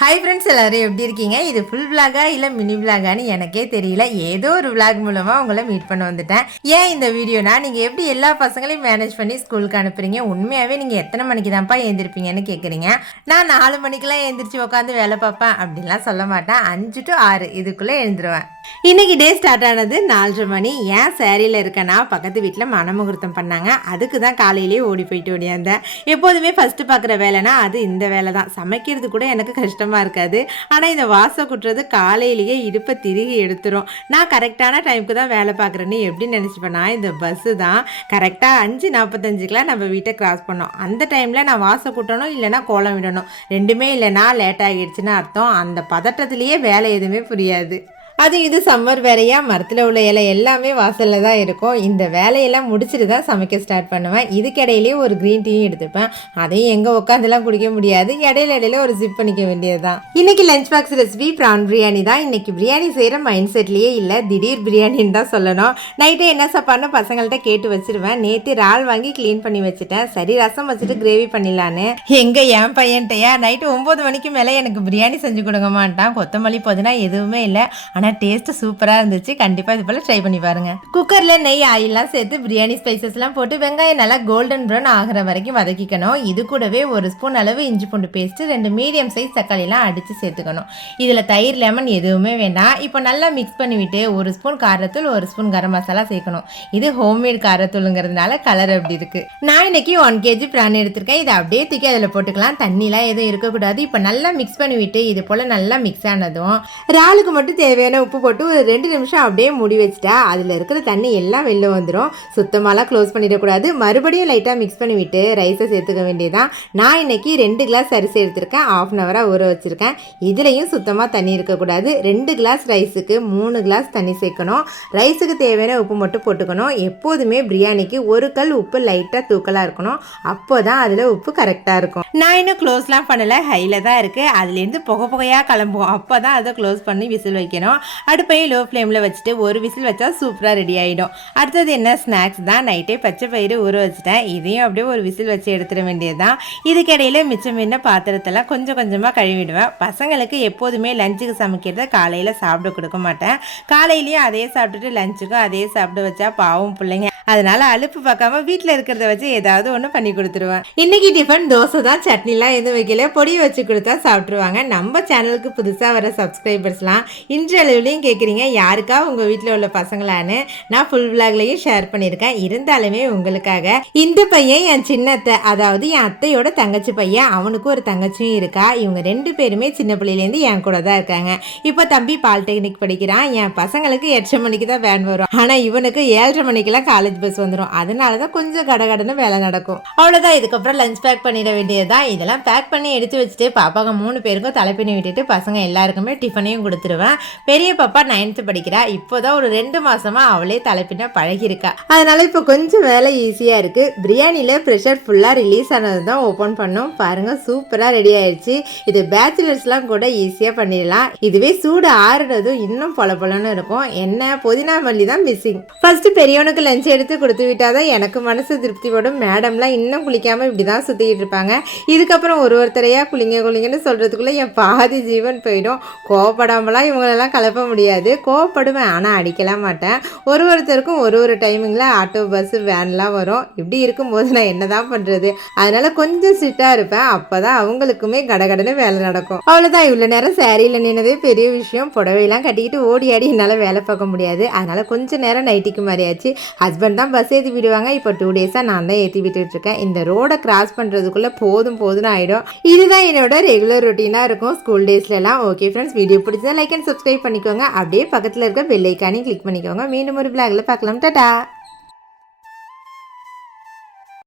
Hi friends, எல்லோரும் எப்படி இருக்கீங்க? இது ஃபுல் விளாகா இல்லை மினி விளாகான்னு எனக்கே தெரியல. ஏதோ ஒரு விளாக் மூலமாக உங்களை மீட் பண்ண வந்துட்டேன். ஏன் இந்த வீடியோனா, நீங்கள் எப்படி எல்லா பசங்களையும் மேனேஜ் பண்ணி ஸ்கூலுக்கு அனுப்புறீங்க? உண்மையாகவே நீங்கள் எத்தனை மணிக்கு தான்ப்பா எழுந்திருப்பீங்கன்னு கேட்குறீங்க. நான் 4 மணிக்கெலாம் எழுந்திரிச்சு உட்காந்து வேலை பார்ப்பேன் அப்படின்லாம் சொல்ல மாட்டேன். 5 to 6 இதுக்குள்ளே எழுந்துருவேன். இன்னைக்கு டே ஸ்டார்ட் ஆனது 4:30 மணி. ஏன் சேரீயில் இருக்கேன்னா, பக்கத்து வீட்டில் மனமுகூர்த்தம் பண்ணாங்க. அதுக்கு தான் காலையிலேயே ஓடி போயிட்டு ஓடியாந்தேன். எப்போதுமே ஃபஸ்ட்டு பார்க்குற வேலைனா அது இந்த வேலை தான். சமைக்கிறது கூட எனக்கு கஷ்டமாக இருக்காது. ஆனால் இந்த வாசம் குட்டுறது காலையிலேயே இடுப்பை திருகி எடுத்துரும். நான் கரெக்டான டைமுக்கு தான் வேலை பார்க்குறேன்னு எப்படி நினச்சிப்பேன்னா, இந்த பஸ்ஸு தான் கரெக்டாக 5:45க்கெலாம் நம்ம வீட்டை கிராஸ் பண்ணோம். அந்த டைமில் நான் வாசம் கூட்டணும், இல்லைனா கோலம் விடணும். ரெண்டுமே இல்லைனா லேட் ஆகிடுச்சுன்னு அர்த்தம். அந்த பதட்டத்துலேயே வேலை எதுவுமே புரியாது. அது இது சம்மர் வேறையா, மரத்தில் உள்ள இலை எல்லாமே வாசலில் தான் இருக்கும். இந்த வேலையெல்லாம் முடிச்சுட்டு தான் சமைக்க ஸ்டார்ட் பண்ணுவேன். இதுக்கிடையிலேயே ஒரு க்ரீன் டீயும் எடுத்துப்பேன். அதையும் எங்கே உட்காந்துலாம் குடிக்க முடியாது. இடையில ஒரு ஜிப் பண்ணிக்க வேண்டியது தான். இன்றைக்கி lunch box recipe prawn biryani தான். இன்றைக்கி பிரியாணி செய்கிற மைண்ட் செட்லேயே இல்லை, திடீர் பிரியாணின்னு தான் சொல்லணும். நைட்டே என்ன சாப்பாடுன்னு பசங்கள்கிட்ட கேட்டு வச்சுருவேன். நேற்று இறால் வாங்கி க்ளீன் பண்ணி வச்சுட்டேன். சரி, ரசம் வச்சுட்டு கிரேவி பண்ணிடலான்னு. எங்கே என் பையன்ட்டையா நைட்டு 9 மணிக்கு மேலே எனக்கு பிரியாணி செஞ்சு கொடுக்க மாட்டான். கொத்தமல்லி புதினா எதுவுமே இல்லை. ஆனால் டேஸ்ட் சூப்பராக இருந்துச்சு. கண்டிப்பாக இது போல் ட்ரை பண்ணி பாருங்க. குக்கரில் நெய் ஆயிலெலாம் சேர்த்து பிரியாணி ஸ்பைசஸ்லாம் போட்டு வெங்காயம் நல்லா கோல்டன் ப்ரௌன் ஆகிற வரைக்கும் வதக்கிக்கணும். இது கூடவே 1 ஸ்பூன் அளவு இஞ்சி பூண்டு பேஸ்ட்டு, 2 மீடியம் சைஸ் தக்காளிலாம் அடித்து சேர்த்துக்கணும். இதில் தயிர் லெமன் எதுவுமே வேண்டாம். இப்போ நல்லா மிக்ஸ் பண்ணிவிட்டு 1 ஸ்பூன் காரத்தூள், 1 ஸ்பூன் கரம் மசாலா சேர்க்கணும். இது ஹோம்மேட் காரத்தூளுங்கிறதுனால கலர் அப்படி இருக்கு. நான் இன்னைக்கு 1 kg பிரான் எடுத்திருக்கேன். இதை அப்படியே தூக்கி அதில் போட்டுக்கலாம். தண்ணிலாம் எதுவும் இருக்கக்கூடாது. இப்போ நல்லா மிக்ஸ் பண்ணிவிட்டு இது போல் நல்லா மிக்ஸ் ஆனதும் இறாலுக்கு மட்டும் தேவையான உப்பு போட்டு ஒரு 2 நிமிஷம் அப்படியே மூடி வச்சுட்டா அதில் இருக்கிற தண்ணி எல்லாம் வெளில வந்துடும். சுத்தமாலாம் க்ளோஸ் பண்ணிடக்கூடாது. மறுபடியும் லைட்டாக மிக்ஸ் பண்ணிவிட்டு ரைஸை சேர்த்துக்க வேண்டியதான். நான் இன்னைக்கு 2 கிளாஸ் அரிசி எடுத்திருக்கேன். 1/2 hour ஊற வச்சுருக்கேன். இதுலேயும் சுத்தமாக தண்ணி இருக்கக்கூடாது. 2 கிளாஸ் ரைஸுக்கு 3 கிளாஸ் தண்ணி சேர்க்கணும். ரைஸுக்கு தேவையான உப்பு மட்டும் போட்டுக்கணும். எப்போதுமே பிரியாணிக்கு 1 கல் உப்பு லைட்டாக தூக்கலாக இருக்கணும். அப்போ தான் அதில் உப்பு கரெக்டாக இருக்கும். நான் இன்னும் க்ளோஸ்லாம் பண்ணலை, ஹையில் தான் இருக்குது. அதுலேருந்து புகையாக கிளம்புவோம். அப்போ தான் அதை க்ளோஸ் பண்ணி விசில் வைக்கணும். அடுப்பையும் லோ ஃப்ளேமில் வச்சுட்டு ஒரு விசில் வச்சா சூப்பராக ரெடி ஆகிடும். அடுத்தது என்ன, ஸ்நாக்ஸ் தான். நைட்டே பச்சை பயிறு ஊற வச்சுட்டேன். இதையும் அப்படியே ஒரு விசில் வச்சு எடுத்துட வேண்டியது தான். இதுக்கிடையில் மிச்சம் மீன பாத்திரத்தெல்லாம் கொஞ்சம் கொஞ்சமாக கழுவிடுவேன். பசங்களுக்கு எப்போதுமே லஞ்சுக்கு சமைக்கிறத காலையில் சாப்பிட கொடுக்க மாட்டேன். காலையிலையும் அதே சாப்பிட்டுட்டு லஞ்சுக்கும் அதே சாப்பிட வச்சா பாவம் பிள்ளைங்க. அதனால அலுப்பு பார்க்காம வீட்டில் இருக்கிறத வச்சு ஏதாவது ஒன்று பண்ணி கொடுத்துருவேன். இன்னைக்கு டிஃபன் தோசை தான். சட்னிலாம் எதுவும் வைக்கல, பொடி வச்சு கொடுத்தா சாப்பிட்ருவாங்க. நம்ம சேனலுக்கு புதுசாக வர சப்ஸ்கிரைபர்ஸ்லாம் இன்றளவுலையும் கேட்குறீங்க, யாருக்கா உங்கள் வீட்டில் உள்ள பசங்களான்னு. நான் ஃபுல் விளாக்லையும் ஷேர் பண்ணியிருக்கேன். இருந்தாலுமே உங்களுக்காக, இந்த பையன் என் சின்னத்தை, அதாவது என் அத்தையோட தங்கச்சி பையன். அவனுக்கு ஒரு தங்கச்சியும் இருக்கா. இவங்க 2 பேருமே சின்ன பிள்ளையிலேருந்து என் கூட தான் இருக்காங்க. இப்போ தம்பி பாலிடெக்னிக் படிக்கிறான். என் பசங்களுக்கு 8 மணிக்கு தான் வேன் வரும். ஆனால் இவனுக்கு 7:30 மணிக்கெல்லாம் காலேஜ் பஸ் வந்துடும். அதனால தான் கொஞ்சம் கடகடன்னு வேலை நடக்கும். அவ்வளோதான். இதுக்கப்புறம் லஞ்ச் பேக் பண்ணிட வேண்டியதுதான். இதெல்லாம் பேக் பண்ணி எடுத்து வச்சுட்டு பாப்பாங்க 3 பேருக்கும் தலைப்பினி விட்டுட்டு பசங்க எல்லாருக்குமே டிஃபனையும் கொடுத்துருவேன். பெரிய பாப்பா 9th படிக்கிறா. இப்போதான் ஒரு 2 மாசமா அவளே தலைப்பின பழகிருக்கா. அதனால இப்போ கொஞ்சம் வேலை ஈஸியாக இருக்குது. பிரியாணியில் ப்ரெஷர் ஃபுல்லாக ரிலீஸ் ஆனது தான் ஓப்பன் பண்ணோம். பாருங்கள், சூப்பராக ரெடி ஆயிடுச்சு. இது பேச்சுலர்ஸ்லாம் கூட ஈஸியாக பண்ணிடலாம். இதுவே சூடு ஆறுனதும் இன்னும் பொலன்னு இருக்கும். என்ன, புதினா மல்லி தான் மிஸ்ஸிங். ஃபர்ஸ்ட் பெரியவனுக்கு லஞ்ச் எடுத்து கொடுத்து விட்டாதான் எனக்கு மனசு திருப்திப்படும். மேடம்லாம் இன்னும் குளிக்காமல் இப்படி தான் சுற்றிக்கிட்டு இருப்பாங்க. இதுக்கப்புறம் ஒருத்தரையாக குளிங்கன்னு சொல்கிறதுக்குள்ளே என் பாதி ஜீவன் போயிடும். கோவப்படாமலாம் இவங்களெல்லாம் கலப்ப முடியாது. கோவப்படுவேன், ஆனால் அடிக்கலாம் மாட்டேன். ஒருத்தருக்கும் ஒரு டைமிங்கில் ஆட்டோ, பஸ்ஸு, வேன்லாம் வரும். இப்படி இருக்கும்போது நான் என்ன தான் பண்ணுறது? அதனால் கொஞ்சம் ஸ்ட்ரிக்டாக இருப்பேன். அப்போ தான் அவங்களுக்குமே கடகடன்னு வேலை நடக்கும். அவ்வளோதான். இவ்வளோ நேரம் சேரீயில் நின்னதே பெரிய விஷயம். புடவையெல்லாம் கட்டிக்கிட்டு ஓடி ஆடி என்னால் வேலை பார்க்க முடியாது. அதனால் கொஞ்சம் நேரம் நைட்டிக்கு மாதிரியாச்சு. ஹஸ்பண்ட் தான் பஸ் ஏற்றி விடுவாங்க. இப்போ 2 டேஸாக நான் தான் ஏற்றி விட்டுட்டு இருக்கேன். இந்த ரோடை கிராஸ் பண்ணுறதுக்குள்ளே போதும்னு ஆகிடும். இதுதான் என்னோட ரெகுலர் ரொட்டீனாக இருக்கும் ஸ்கூல் டேஸ்லலாம். ஓகே ஃப்ரெண்ட்ஸ், வீடியோ பிடிச்சா லைக் அண்ட் சப்ஸ்கிரைப் பண்ணிக்கோங்க. அப்படியே பக்கத்தில் இருக்க பெல் ஐக்கானையும் கிளிக் பண்ணிக்கோங்க. மீண்டும் ஒரு விளாகில் பார்க்கலாம். டாடா.